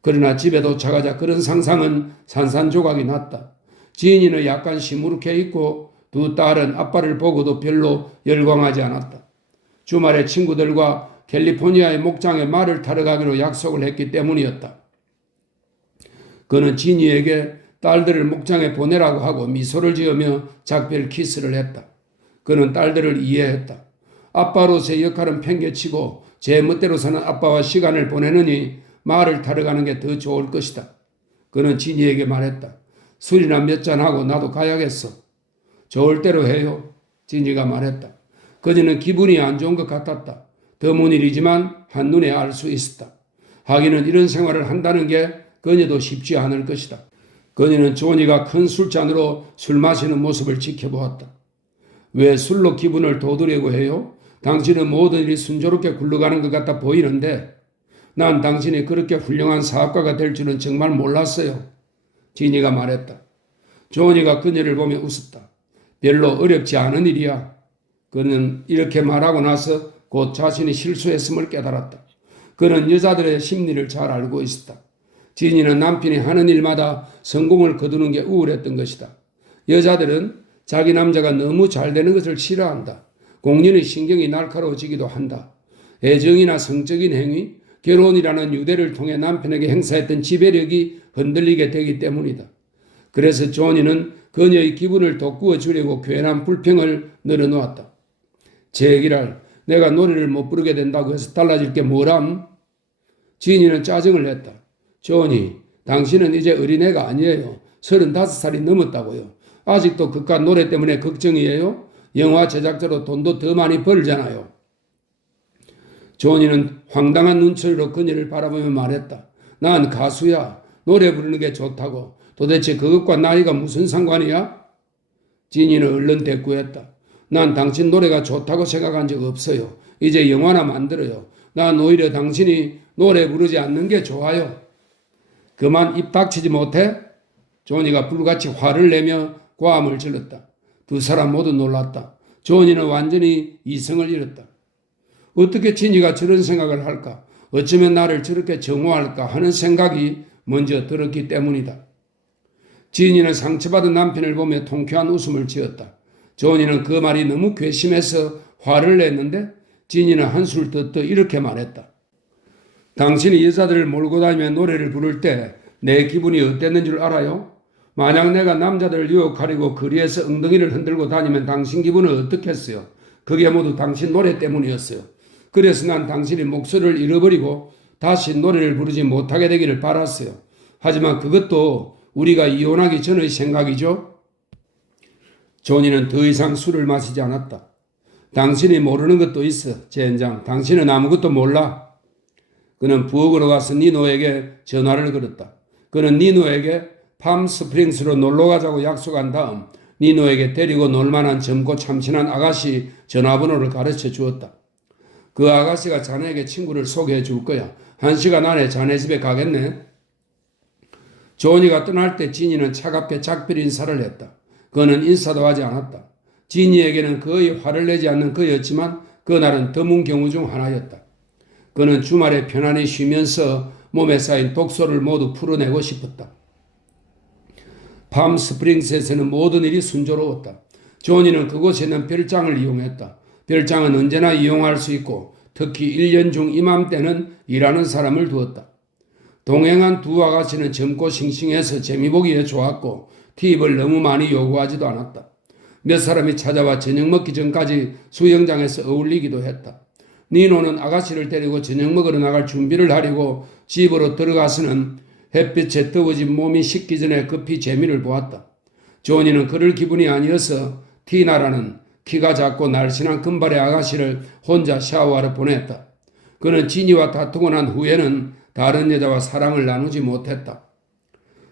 그러나 집에 도착하자 그런 상상은 산산조각이 났다. 지인이는 약간 시무룩해 있고 두 딸은 아빠를 보고도 별로 열광하지 않았다. 주말에 친구들과 캘리포니아의 목장에 말을 타러 가기로 약속을 했기 때문이었다. 그는 지니에게 딸들을 목장에 보내라고 하고 미소를 지으며 작별 키스를 했다. 그는 딸들을 이해했다. 아빠로서의 역할은 팽개치고 제 멋대로서는 아빠와 시간을 보내느니 말을 타러 가는 게 더 좋을 것이다. 그는 지니에게 말했다. 술이나 몇 잔하고 나도 가야겠어. 좋을 대로 해요. 지니가 말했다. 그녀는 기분이 안 좋은 것 같았다. 드문 일이지만 한눈에 알 수 있었다. 하기는 이런 생활을 한다는 게 그녀도 쉽지 않을 것이다. 그녀는 조니가 큰 술잔으로 술 마시는 모습을 지켜보았다. 왜 술로 기분을 돋우려고 해요? 당신은 모든 일이 순조롭게 굴러가는 것 같아 보이는데 난 당신이 그렇게 훌륭한 사업가가 될 줄은 정말 몰랐어요. 지니가 말했다. 조니가 그녀를 보며 웃었다. 별로 어렵지 않은 일이야. 그는 이렇게 말하고 나서 곧 자신이 실수했음을 깨달았다. 그는 여자들의 심리를 잘 알고 있었다. 지니는 남편이 하는 일마다 성공을 거두는 게 우울했던 것이다. 여자들은 자기 남자가 너무 잘 되는 것을 싫어한다. 공연의 신경이 날카로워지기도 한다. 애정이나 성적인 행위, 결혼이라는 유대를 통해 남편에게 행사했던 지배력이 흔들리게 되기 때문이다. 그래서 조니는 그녀의 기분을 돋구어 주려고 괜한 불평을 늘어놓았다. 제기랄, 내가 노래를 못 부르게 된다고 해서 달라질 게 뭐람? 지니는 짜증을 냈다. 조니, 당신은 이제 어린애가 아니에요. 35살이 넘었다고요. 아직도 그깟 노래 때문에 걱정이에요? 영화 제작자로 돈도 더 많이 벌잖아요. 조니는 황당한 눈초리로 그녀를 바라보며 말했다. 난 가수야. 노래 부르는 게 좋다고. 도대체 그것과 나이가 무슨 상관이야? 지니는 얼른 대꾸했다. 난 당신 노래가 좋다고 생각한 적 없어요. 이제 영화나 만들어요. 난 오히려 당신이 노래 부르지 않는 게 좋아요. 그만 입 닥치지 못해? 조니가 불같이 화를 내며 고함을 질렀다. 두 사람 모두 놀랐다. 조니는 완전히 이성을 잃었다. 어떻게 지니가 저런 생각을 할까? 어쩌면 나를 저렇게 정오할까 하는 생각이 먼저 들었기 때문이다. 지니는 상처받은 남편을 보며 통쾌한 웃음을 지었다. 조니는 그 말이 너무 괘씸해서 화를 냈는데 지니는 한술 더 이렇게 말했다. 당신이 여자들을 몰고 다니며 노래를 부를 때 내 기분이 어땠는 줄 알아요? 만약 내가 남자들을 유혹하려고 거리에서 엉덩이를 흔들고 다니면 당신 기분은 어떻겠어요? 그게 모두 당신 노래 때문이었어요. 그래서 난 당신이 목소리를 잃어버리고 다시 노래를 부르지 못하게 되기를 바랐어요. 하지만 그것도 우리가 이혼하기 전의 생각이죠. 조니는 더 이상 술을 마시지 않았다. 당신이 모르는 것도 있어, 젠장. 당신은 아무것도 몰라. 그는 부엌으로 가서 니노에게 전화를 걸었다. 그는 니노에게 팜스프링스로 놀러가자고 약속한 다음 니노에게 데리고 놀만한 젊고 참신한 아가씨 전화번호를 가르쳐 주었다. 그 아가씨가 자네에게 친구를 소개해 줄 거야. 1시간 안에 자네 집에 가겠네. 조은이가 떠날 때 진이는 차갑게 작별 인사를 했다. 그는 인사도 하지 않았다. 진이에게는 거의 화를 내지 않는 그였지만 그날은 드문 경우 중 하나였다. 그는 주말에 편안히 쉬면서 몸에 쌓인 독소를 모두 풀어내고 싶었다. 팜 스프링스에서는 모든 일이 순조로웠다. 조니는 그곳에 있는 별장을 이용했다. 별장은 언제나 이용할 수 있고 특히 1년 중 이맘때는 일하는 사람을 두었다. 동행한 두 아가씨는 젊고 싱싱해서 재미보기에 좋았고 팁을 너무 많이 요구하지도 않았다. 몇 사람이 찾아와 저녁 먹기 전까지 수영장에서 어울리기도 했다. 니노는 아가씨를 데리고 저녁 먹으러 나갈 준비를 하려고 집으로 들어가서는 햇빛에 뜨거워진 몸이 식기 전에 급히 재미를 보았다. 조니는 그럴 기분이 아니어서 티나라는 키가 작고 날씬한 금발의 아가씨를 혼자 샤워하러 보냈다. 그는 지니와 다투고 난 후에는 다른 여자와 사랑을 나누지 못했다.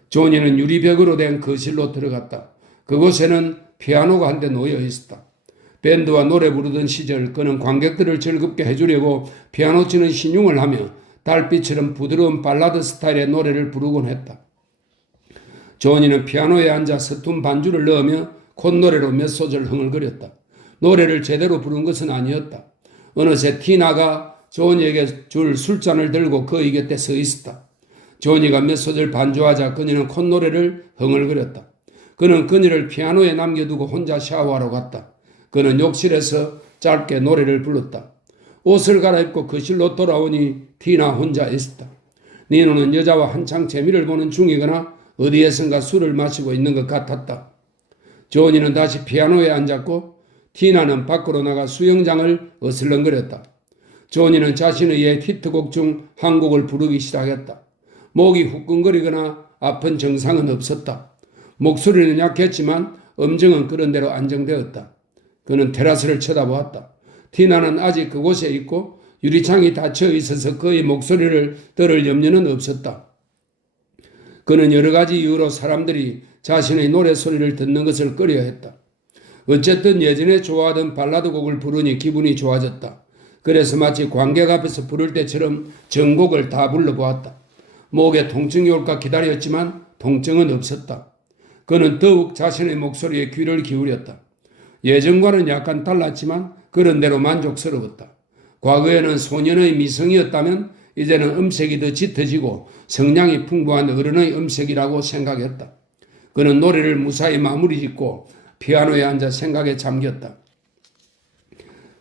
조니는 유리벽으로 된 거실로 들어갔다. 그곳에는 피아노가 한 대 놓여 있었다. 밴드와 노래 부르던 시절 그는 관객들을 즐겁게 해주려고 피아노 치는 신용을 하며 달빛처럼 부드러운 발라드 스타일의 노래를 부르곤 했다. 조니는 피아노에 앉아 서툰 반주를 넣으며 콧노래로 몇 소절 흥얼거렸다. 노래를 제대로 부른 것은 아니었다. 어느새 티나가 조니에게 줄 술잔을 들고 그의 곁에 서 있었다. 조니가 몇 소절 반주하자 그녀는 콧노래를 흥얼거렸다. 그는 그녀를 피아노에 남겨두고 혼자 샤워하러 갔다. 그는 욕실에서 짧게 노래를 불렀다. 옷을 갈아입고 거실로 돌아오니 티나 혼자 있었다. 니노는 여자와 한창 재미를 보는 중이거나 어디에선가 술을 마시고 있는 것 같았다. 조니는 다시 피아노에 앉았고 티나는 밖으로 나가 수영장을 어슬렁거렸다. 조니는 자신의 히트곡 중 한 곡을 부르기 시작했다. 목이 후끈거리거나 아픈 증상은 없었다. 목소리는 약했지만 음정은 그런대로 안정되었다. 그는 테라스를 쳐다보았다. 티나는 아직 그곳에 있고 유리창이 닫혀 있어서 그의 목소리를 들을 염려는 없었다. 그는 여러 가지 이유로 사람들이 자신의 노래소리를 듣는 것을 꺼려했다. 어쨌든 예전에 좋아하던 발라드 곡을 부르니 기분이 좋아졌다. 그래서 마치 관객 앞에서 부를 때처럼 전곡을 다 불러보았다. 목에 통증이 올까 기다렸지만 통증은 없었다. 그는 더욱 자신의 목소리에 귀를 기울였다. 예전과는 약간 달랐지만 그런대로 만족스러웠다. 과거에는 소년의 미성이었다면 이제는 음색이 더 짙어지고 성량이 풍부한 어른의 음색이라고 생각했다. 그는 노래를 무사히 마무리 짓고 피아노에 앉아 생각에 잠겼다.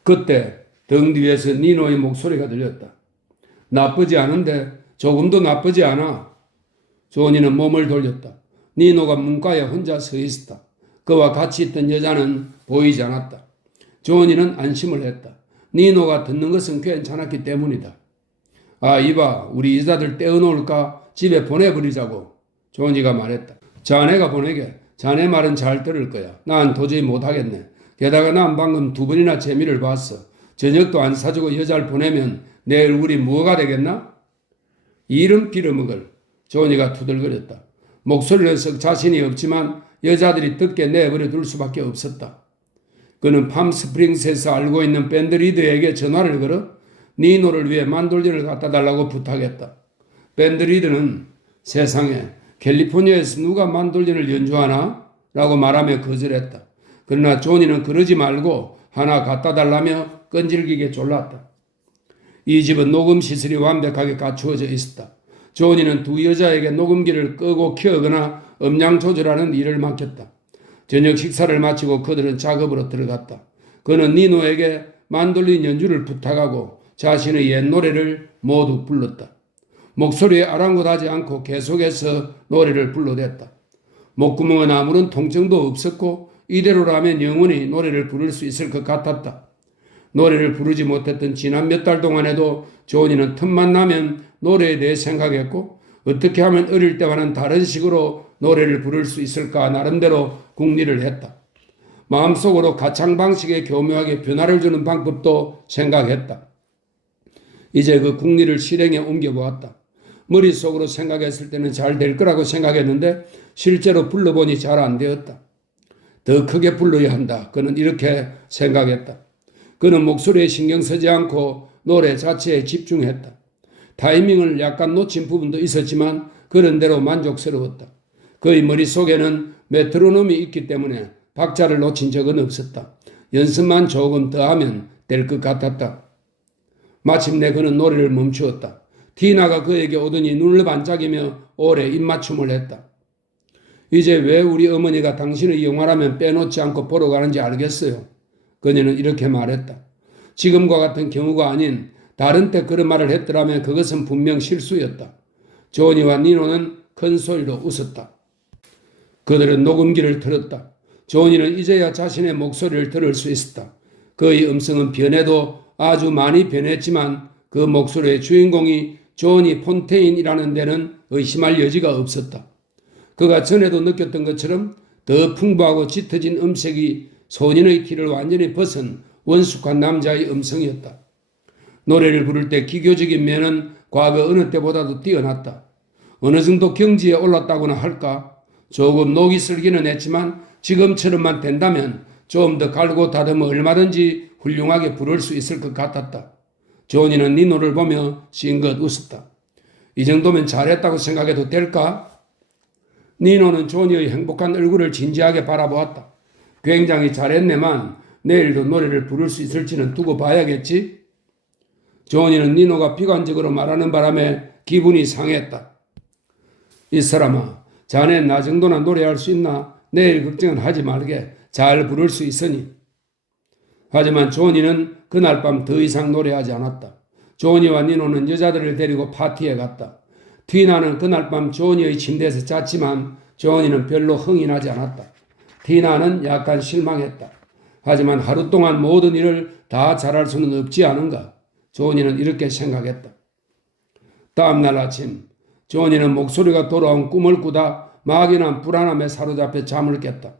그때 등 뒤에서 니노의 목소리가 들렸다. 나쁘지 않은데 조금도 나쁘지 않아. 조니는 몸을 돌렸다. 니노가 문가에 혼자 서 있었다. 그와 같이 있던 여자는 보이지 않았다. 조니는 안심을 했다. 니노가 듣는 것은 괜찮았기 때문이다. 아, 이봐, 우리 여자들 떼어놓을까? 집에 보내버리자고. 조니가 말했다. 자네가 보내게. 자네 말은 잘 들을 거야. 난 도저히 못하겠네. 게다가 난 방금 두 번이나 재미를 봤어. 저녁도 안 사주고 여자를 보내면 내 얼굴이 뭐가 되겠나? 이름 빌어먹을. 조니가 투덜거렸다. 목소리는 썩 자신이 없지만 여자들이 듣게 내버려 둘 수밖에 없었다. 그는 팜스프링스에서 알고 있는 밴드 리더에게 전화를 걸어 니노를 위해 만돌린을 갖다 달라고 부탁했다. 밴드 리더는 세상에 캘리포니아에서 누가 만돌린을 연주하나? 라고 말하며 거절했다. 그러나 조니는 그러지 말고 하나 갖다 달라며 끈질기게 졸랐다. 이 집은 녹음 시설이 완벽하게 갖추어져 있었다. 조니는 두 여자에게 녹음기를 끄고 켜거나 음량 조절하는 일을 맡겼다. 저녁 식사를 마치고 그들은 작업으로 들어갔다. 그는 니노에게 만돌린 연주를 부탁하고 자신의 옛 노래를 모두 불렀다. 목소리에 아랑곳하지 않고 계속해서 노래를 불러댔다. 목구멍은 아무런 통증도 없었고 이대로라면 영원히 노래를 부를 수 있을 것 같았다. 노래를 부르지 못했던 지난 몇 달 동안에도 조니는 틈만 나면 노래에 대해 생각했고 어떻게 하면 어릴 때와는 다른 식으로 노래를 부를 수 있을까 나름대로 궁리를 했다. 마음속으로 가창 방식에 교묘하게 변화를 주는 방법도 생각했다. 이제 그 궁리를 실행에 옮겨보았다. 머릿속으로 생각했을 때는 잘 될 거라고 생각했는데 실제로 불러보니 잘 안 되었다. 더 크게 불러야 한다. 그는 이렇게 생각했다. 그는 목소리에 신경 쓰지 않고 노래 자체에 집중했다. 타이밍을 약간 놓친 부분도 있었지만 그런 대로 만족스러웠다. 그의 머릿속에는 메트로놈이 있기 때문에 박자를 놓친 적은 없었다. 연습만 조금 더 하면 될 것 같았다. 마침내 그는 노래를 멈추었다. 티나가 그에게 오더니 눈을 반짝이며 오래 입맞춤을 했다. 이제 왜 우리 어머니가 당신의 영화라면 빼놓지 않고 보러 가는지 알겠어요. 그녀는 이렇게 말했다. 지금과 같은 경우가 아닌 다른 때 그런 말을 했더라면 그것은 분명 실수였다. 조니와 니노는 큰 소리로 웃었다. 그들은 녹음기를 틀었다. 조니는 이제야 자신의 목소리를 들을 수 있었다. 그의 음성은 변해도 아주 많이 변했지만 그 목소리의 주인공이 조니 폰테인이라는 데는 의심할 여지가 없었다. 그가 전에도 느꼈던 것처럼 더 풍부하고 짙어진 음색이 소년의 티를 완전히 벗은 원숙한 남자의 음성이었다. 노래를 부를 때 기교적인 면은 과거 어느 때보다도 뛰어났다. 어느 정도 경지에 올랐다고나 할까? 조금 녹이 슬기는 했지만 지금처럼만 된다면 좀 더 갈고 다듬어 얼마든지 훌륭하게 부를 수 있을 것 같았다. 조니는 니노를 보며 싱긋 웃었다. 이 정도면 잘했다고 생각해도 될까? 니노는 조니의 행복한 얼굴을 진지하게 바라보았다. 굉장히 잘했네만 내일도 노래를 부를 수 있을지는 두고 봐야겠지? 조니는 니노가 비관적으로 말하는 바람에 기분이 상했다. 이 사람아, 자네 나 정도나 노래할 수 있나? 내일 걱정은 하지 말게. 잘 부를 수 있으니. 하지만 조니는 그날 밤 더 이상 노래하지 않았다. 조니와 니노는 여자들을 데리고 파티에 갔다. 티나는 그날 밤 조니의 침대에서 잤지만 조니는 별로 흥이 나지 않았다. 티나는 약간 실망했다. 하지만 하루 동안 모든 일을 다 잘할 수는 없지 않은가? 조니는 이렇게 생각했다. 다음날 아침 조니는 목소리가 돌아온 꿈을 꾸다 막연한 불안함에 사로잡혀 잠을 깼다.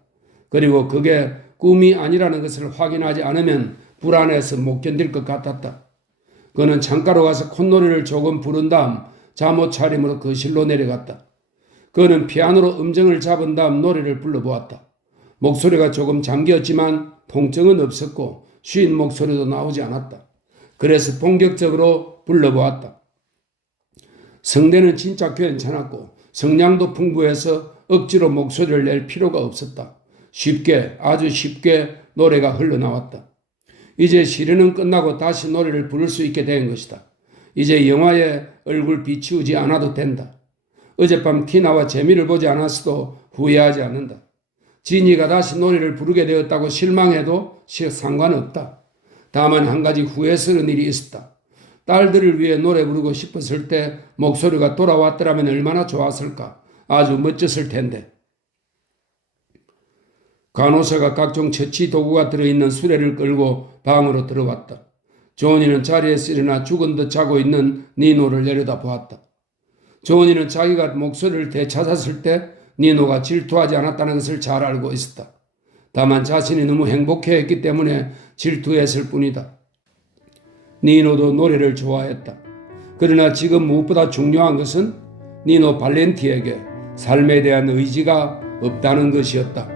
그리고 그게 꿈이 아니라는 것을 확인하지 않으면 불안해서 못 견딜 것 같았다. 그는 창가로 가서 콧노래를 조금 부른 다음 잠옷 차림으로 거실로 내려갔다. 그는 피아노로 음정을 잡은 다음 노래를 불러보았다. 목소리가 조금 잠겼지만 통증은 없었고 쉰 목소리도 나오지 않았다. 그래서 본격적으로 불러보았다. 성대는 진짜 괜찮았고 성량도 풍부해서 억지로 목소리를 낼 필요가 없었다. 쉽게, 아주 쉽게 노래가 흘러나왔다. 이제 시련은 끝나고 다시 노래를 부를 수 있게 된 것이다. 이제 영화에 얼굴 비치우지 않아도 된다. 어젯밤 티나와 재미를 보지 않았어도 후회하지 않는다. 지니가 다시 노래를 부르게 되었다고 실망해도 상관없다. 다만 한 가지 후회스러운 일이 있었다. 딸들을 위해 노래 부르고 싶었을 때 목소리가 돌아왔더라면 얼마나 좋았을까. 아주 멋졌을 텐데. 간호사가 각종 처치 도구가 들어있는 수레를 끌고 방으로 들어왔다. 조니는 자리에서 일어나 죽은 듯 자고 있는 니노를 내려다보았다. 조니는 자기가 목소리를 되찾았을 때 니노가 질투하지 않았다는 것을 잘 알고 있었다. 다만 자신이 너무 행복해했기 때문에 질투했을 뿐이다. 니노도 노래를 좋아했다. 그러나 지금 무엇보다 중요한 것은 니노 발렌티에게 삶에 대한 의지가 없다는 것이었다.